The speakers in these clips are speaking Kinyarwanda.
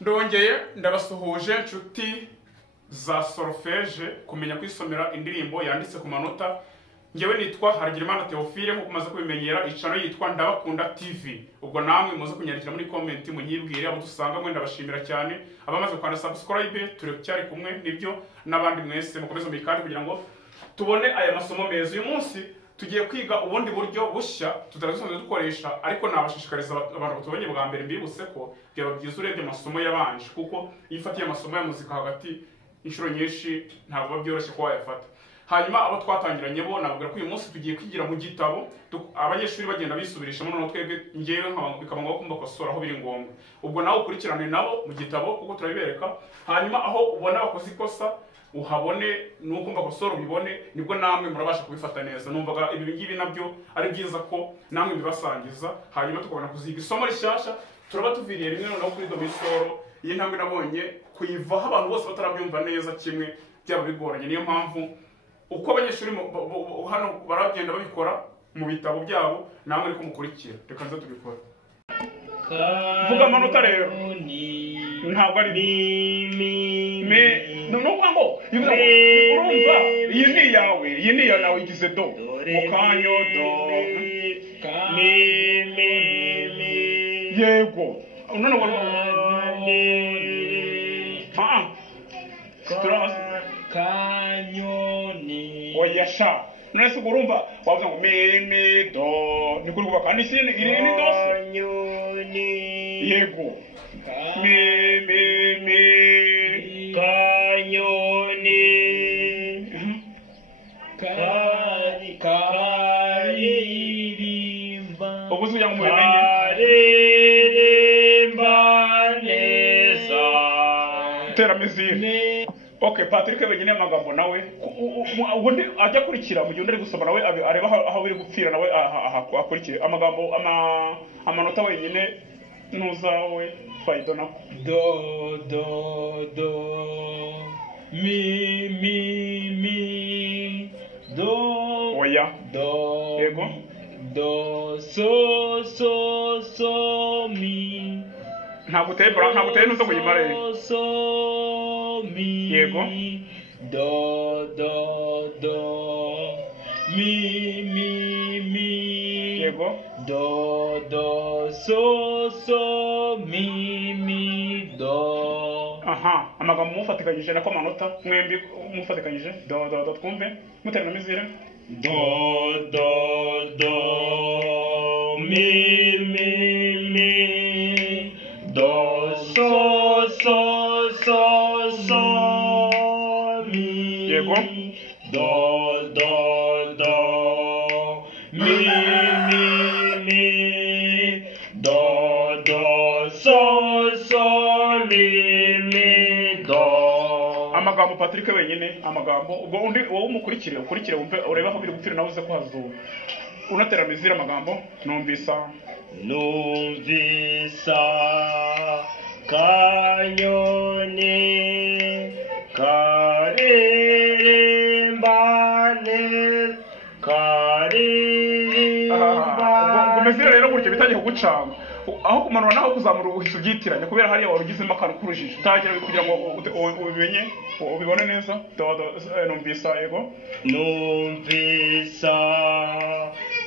ndongeye ndabasuhuje inshuti za solfège kumenya kwisomera indirimbo yanditse ku manota. Ngewe nitwa Haragirimana Theophile nko kumaze kubimenyera, icano yitwa Ndabakunda TV. Ubwo namwe muze kunyandikira muri comment munyibwire abo dusanga mwe, ndabashimira cyane abamaze kwanda subscribe. Turi cyari kumwe nibyo n'abandi mwese mukomeze muyikande kugira ngo tubone aya masomo meza. Uyu munsi tugiye kwiga ubundi buryo bushya tutarasanzwe dukoresha, ariko nabashishikariza abantu batubonye bwa mbere mbibutse ko byaba byiza urebye amasomo yabanje, kuko iyo ufatiye amasomo ya muzika hagati inshuro nyinshi ntabwo byoroshye ko wayafata. Hanyuma abo twatangiranye bo nababwira ko uyu munsi tugiye kwigira mu gitabo, abanyeshuri bagenda bisubirishamo, noneho twebwe ngewe bikaba ngombwa kumbakosora aho biri ngombwa. Ubwo nawe ukurikirane nabo mu gitabo kuko turabibereka, hanyuma aho ubona bakoze ikosa uhabone nuko mbakosora ubibone, nibwo namwe murabasha kubifata neza. Numvaga ibi ngibi nabyo ari byiza ko namwe bibasangiza, hanyuma tukabona kuziga isomo rishyashya. Turaba tuviriye rimwe noneho kuri domisoro. Iyi ntambwe nabonye kuyivaho abantu bose batarabyumva neza kimwe byaba bigoranye, niyo mpamvu uko abanyeshuri hano baragenda babikora mu bitabo byabo namwe ariko mukurikira. Reka nze tubikora. Vuga amanota rero ntabwo ari nuko ngo urumva iyi ni yawe, iyi ni yawe igize do mukanyo do yego none kanyoni oya sha none se urumva wavuga ngo me do ni kuri kuba kandi sine iri ni do kanyoni yego me kanyoni karirimba ubuze kugira ngo mubimenye neza tera mizire. Okay, Patrick wenyine amagambo nawe ubundi ajya kurikira mu gihe undi ari gusoma nawe areba aho biri gupfira nawe akurikire amagambo amanota wenyine nuzawe faido na do mi do oya do yego do so mi ntabwo uteye nuza kuyimara mi yego do mi yego do so mi do. Aha, amagambo mufatikanyije nako amanota mwembi mufatikanyije do twumve muterana mizire do mi do so mi yego do mi do so mi do. Amagambo Patrick wenyine amagambo ubwo undi wowe umukurikire wumve ureba aho biri gupfira nawe uze kuhazuba unatera mizira amagambo numvisa kanyoni karirimba ngomezire rero gutyo bitangiye kugucanga aho kumanura naho kuzamura uhise ubyitiranya kubera hariya warugizemo akantu kurujije utagira kugira ngo ubimenye ubibone neza. Numvisa yego numvisa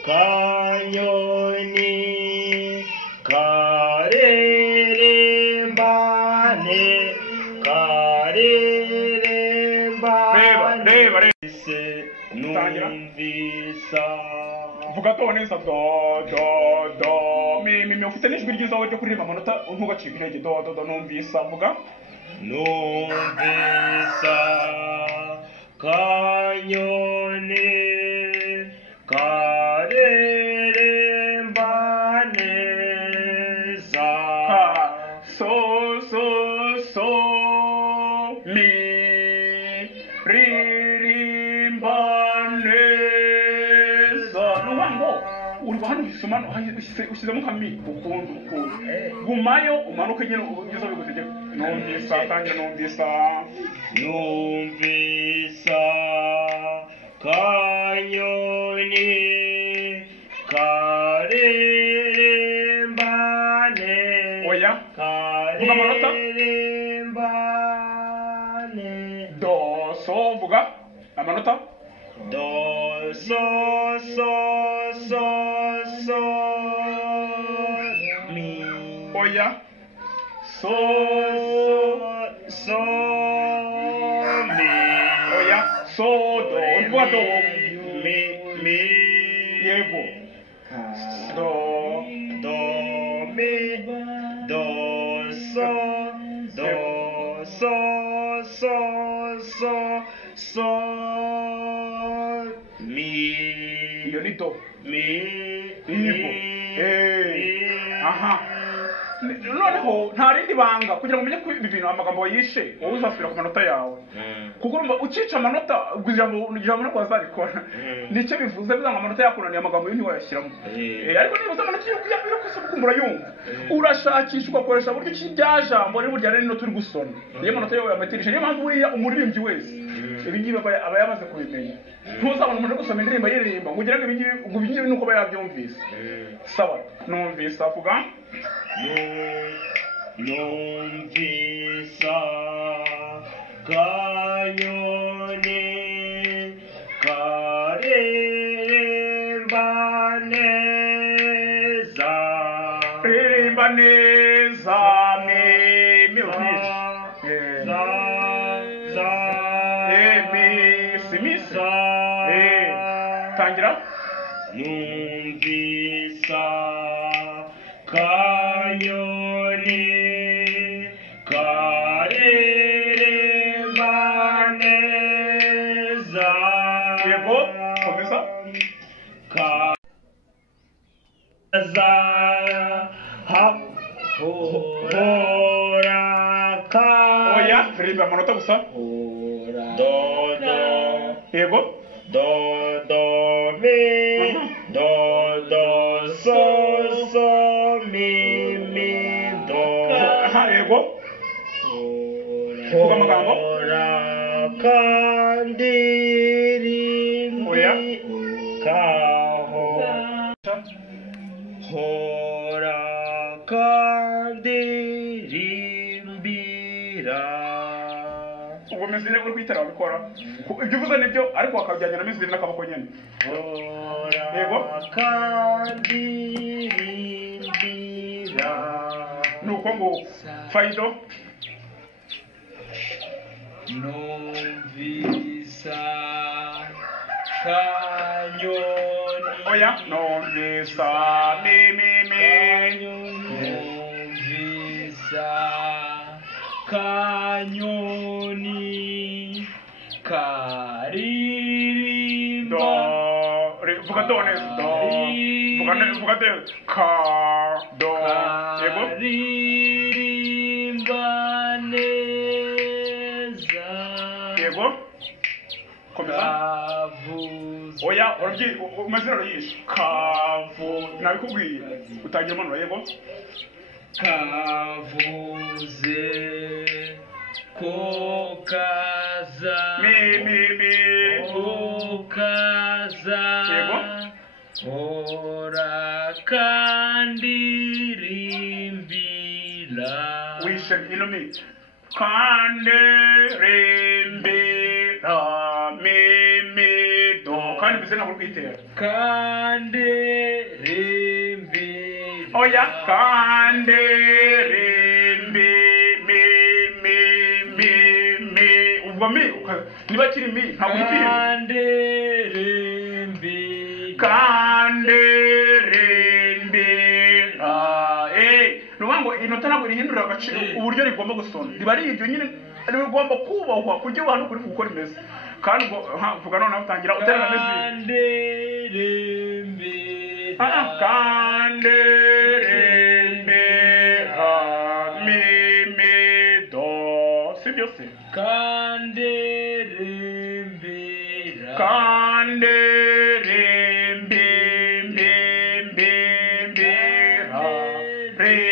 kanyoni reba numvisa vuga to neza do mi ufite n'ijwi ryiza ryo kuririmba amanota ntugacike intege. Do numvisa vuga numvisa kanyoni kareremba neza so mi ririmba neza. Nuwango uri hano bisoma ushyizemo kami ukundu gumayo umanuke nyine ugeze bigutegeka. Numvisa tangira numvisa kanyoni kareremba neza oya vuga amanota do so vuga amanota do so mi oya so mi oya so do vuga do mi yego do mi do so mi iyo ni do mi yego aha noneho nta rindi banga kugira ngo umenye ko ibi bintu amagambo yishe wowe uzasubira ku manota yawe kuko urumva ucica amanota kugira ngo ntabwo wazabikora nicyo bivuze bizanga amanota yakunaniye amagambo yo ntiwayashyiramo ariko niba amanota yo kukumbura yumva urashakisha ugakoresha buryo ki bya jambo ari burya rero turi gusona niyo manota yawe yamatirisha niyo mpamvu buriya umuririmbyi wese ibi ngibi aba yamaze kubimenya ntuzabona umuntu gusoma indirimbo yiririmba ngo ugire ngo ibi ngibi nuko aba yabyumvise sawa numvise avuga numvisa kanyoni karemba neza tangira numvisa kanyoni karemba neza yego komeza kaza hora ka oya rimba amanota gusa do yego do mi do so mi do yego vuga amagambo kandiri oya kaho hora kandirimbira ubwo mezire uri kwitara wabikora ibyo uvuze nibyo ariko wakabyanya na mezire n'akaboko nyene yego kandirimbira nuko ngo faido numvisa kanyoni oya numvisa numvisa kanyoni karirimba vuga do neza do vuga do ka do yego karirimba neza yego komeza oya urabyi umazina urayisha kavu nabikubwiye utangira umanura yego kavuze ko kaza kaza yego ora kandirimbira wishe ino mi kandirimbira do kandi bize nako kwitera kandirimbira oya kandirimbi ubwo mi niba kiri mi ntabwo uri kiri kandirimbi nuvuga ngo inota ntabwo rihindurira agaciro uburyo rigomba gusona riba ari iryo nyine rigomba kubahwa kugira abantu kuri gukora imeze kandi ubwo vuga noneho utangira uterera mezire kandirimbi do sibyo se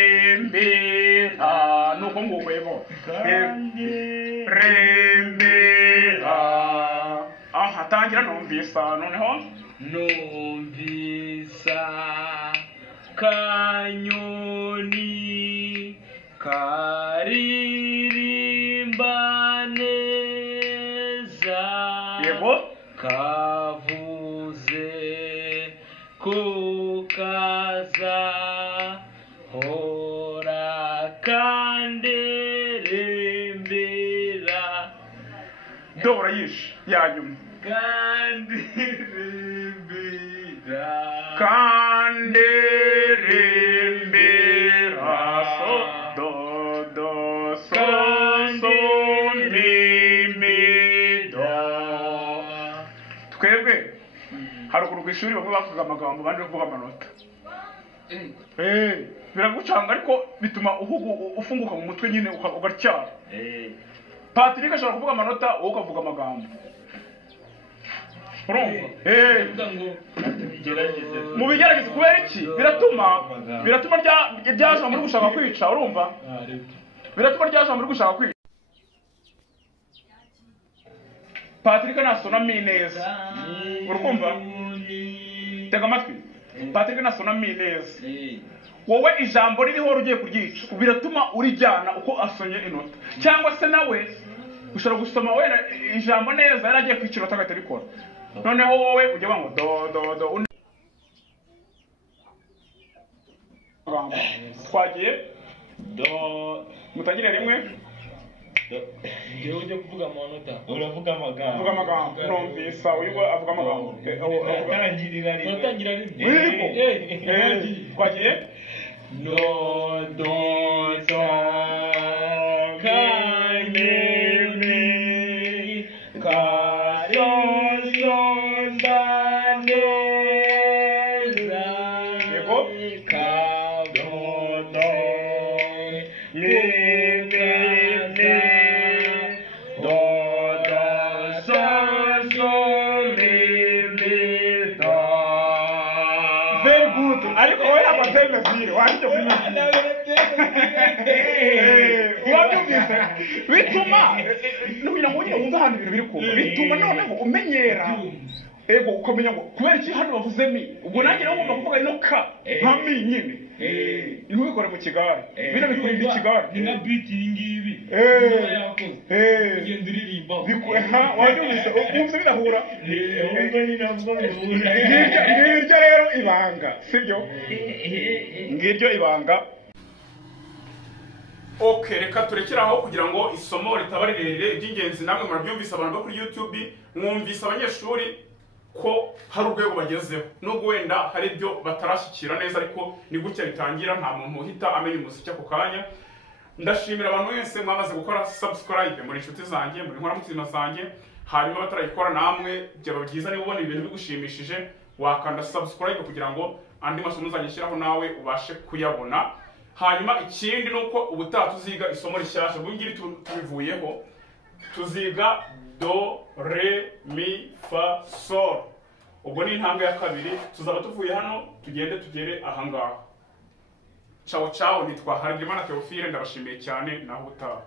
kandirimbi nuko nguko yego aha tangira numvisa noneho numvisa kanyoni karirimba neza yego kavuze kukaza hora kanderembera do urayishe yanyuma kanderembera so do do so so mi mi do. Twebwe haruguru ku ishuri bamwe bavuga amagambo abandi bavuga amanota. Biragucanga ariko bituma ufunguka mu mutwe nyine ugatyara. Patrick ashobora kuvuga amanota wowe ukavuga amagambo. Urumva? Mu bigerageze kubera iki? Biratuma ryaje muri gushaka kwica, urumva? Biratuma ryaje muri gushaka kwica. Patrick nasonami neza. Urukumva? Tega amatwi. Patrick nasonami neza. Wowe ijambo ririho rugiye kuryica biratuma urijyana uko asonye inota. Cyangwa se nawe ushobora gusoma wera ijambo neza yaragiye kwicira utagahita bikora. Noneho wowe ujye bango do twagiye do mutangire rimwe ngewe ujye kuvuga amanota uravuga amagambo vuga amagambo numvisa uyugo avuga amagambo tangirira rimwe twagiye do do do kanene kayosondaneza yego kadodo limene dodo soso limita. very good ariko wowe abatenda zero wanje kumenya wabyumvise bituma nugira ngo ujye wumva hano ibintu biri kuba bituma noneho umenyera ego ukamenya ngo kubera iki hano bavuze mi ubwo nanjye nawe ngomba kuvuga ino ka nka mi nyine ntubikore mu kigare bino bikurinda ikigare ni nka beat iyi ngibi ugenda uririmba wabyumvise wumva bidahura ahubwo ni nabwo bihura ngiryo rero ibanga sibyo ngiryo ibanga. Okay, reka turekeraho kugira ngo isomo ritaba rirerire. Iby'ingenzi namwe murabyumvise abantu bo kuri YouTube, mwumvise abanyeshuri ko hari urwego bagezeho nubwo wenda hari ibyo batarashyikira neza ariko ni gutya bitangira, nta muntu uhita amenya umuziki ako kanya. Ndashimira abantu wese mwamaze gukora subscribe muri inshuti zanjye, muri nkoramutima zanjye, hanyuma batarayikora namwe byaba byiza niba ubona ibintu bigushimishije wakanda subscribe kugira ngo andi masomo uzanyishyiraho nawe ubashe kuyabona. Hanyuma ikindi nuko ubutaha tuziga isomo rishyashya bungiri tubivuyeho, tuziga do re mi fa sol. Ubwo ni intambwe ya kabiri, tuzaba tuvuye hano tugende tugere ahangaha. Ciao ciao, nitwa Harerimana Theophile, ndabashimiye cyane naho ubutaha.